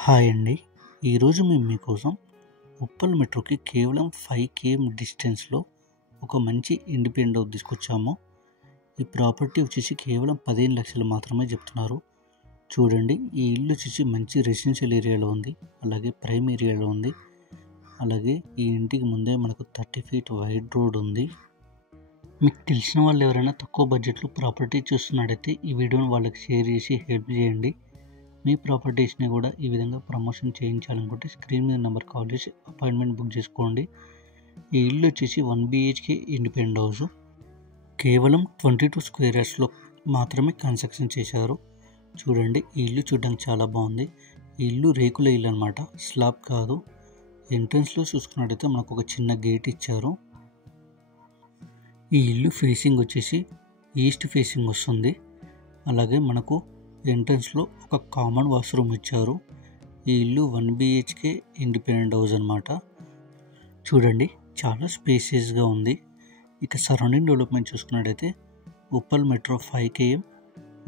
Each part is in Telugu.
హాయ్ అండి. ఈరోజు మేము మీకోసం ఉప్పల్ మెట్రోకి కేవలం 5 km డిస్టెన్స్లో ఒక మంచి ఇండిపెండెంట్ హౌస్ తీసుకొచ్చాము. ఈ ప్రాపర్టీ వచ్చేసి కేవలం 15 లక్షలు మాత్రమే చెప్తున్నారు. చూడండి, ఈ ఇల్లు వచ్చేసి మంచి రెసిడెన్షియల్ ఏరియాలో ఉంది, అలాగే ప్రైమ్ ఏరియాలో ఉంది. అలాగే ఈ ఇంటికి ముందే మనకు 30 feet వైడ్ రోడ్ ఉంది. మీకు తెలిసిన వాళ్ళు ఎవరైనా తక్కువ బడ్జెట్లో ప్రాపర్టీ చూస్తున్నట్టయితే ఈ వీడియోని వాళ్ళకి షేర్ చేసి హెల్ప్ చేయండి. మీ ప్రాపర్టీస్ని కూడా ఈ విధంగా ప్రమోషన్ చేయించాలనుకుంటే స్క్రీన్ మీద నెంబర్ కాల్ చేసి అపాయింట్మెంట్ బుక్ చేసుకోండి. ఈ ఇల్లు వచ్చేసి 1 BHK ఇండిపెండెంట్ హౌస్. కేవలం 22 square yardsలో మాత్రమే కన్స్ట్రక్షన్ చేశారు. చూడండి, ఈ ఇల్లు చూడడానికి చాలా బాగుంది. ఈ ఇల్లు రేకుల ఇల్లు అనమాట, స్లాబ్ కాదు. ఎంట్రన్స్లో చూసుకున్నట్టయితే మనకు ఒక చిన్న గేట్ ఇచ్చారు. ఈ ఇల్లు ఫేసింగ్ వచ్చేసి ఈస్ట్ ఫేసింగ్ వస్తుంది. అలాగే మనకు ఎంట్రన్స్లో ఒక కామన్ వాష్రూమ్ ఇచ్చారు. ఈ ఇల్లు 1 BHK ఇండిపెండెంట్ హౌస్ అనమాట. చూడండి, చాలా స్పేసియస్గా ఉంది. ఇక సరౌండింగ్ డెవలప్మెంట్ చూసుకున్నట్టయితే Uppal metro 5 km,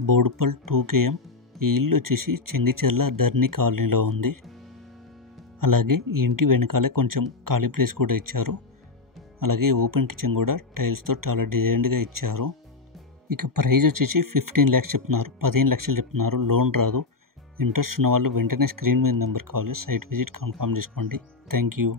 Boduppal 2 km. ఈ ఇల్లు వచ్చేసి చెంగిచెర్ల ధర్ని కాలనీలో ఉంది. అలాగే ఈ ఇంటి వెనకాలే కొంచెం ఖాళీ ప్లేస్ కూడా ఇచ్చారు. అలాగే ఓపెన్ కిచెన్ కూడా టైల్స్తో చాలా డిజైన్డ్గా ఇచ్చారు. ఇక ప్రైస్ వచ్చేసి 15 lakhs చెప్తున్నారు, 15 లక్షలు చెప్తున్నారు. లోన్ రాదు. ఇంట్రెస్ట్ ఉన్న వాళ్ళు వెంటనే స్క్రీన్ మీద నెంబర్ కాల్ చేసి సైట్ విజిట్ కన్ఫర్మ్ చేసుకోండి. Thank you.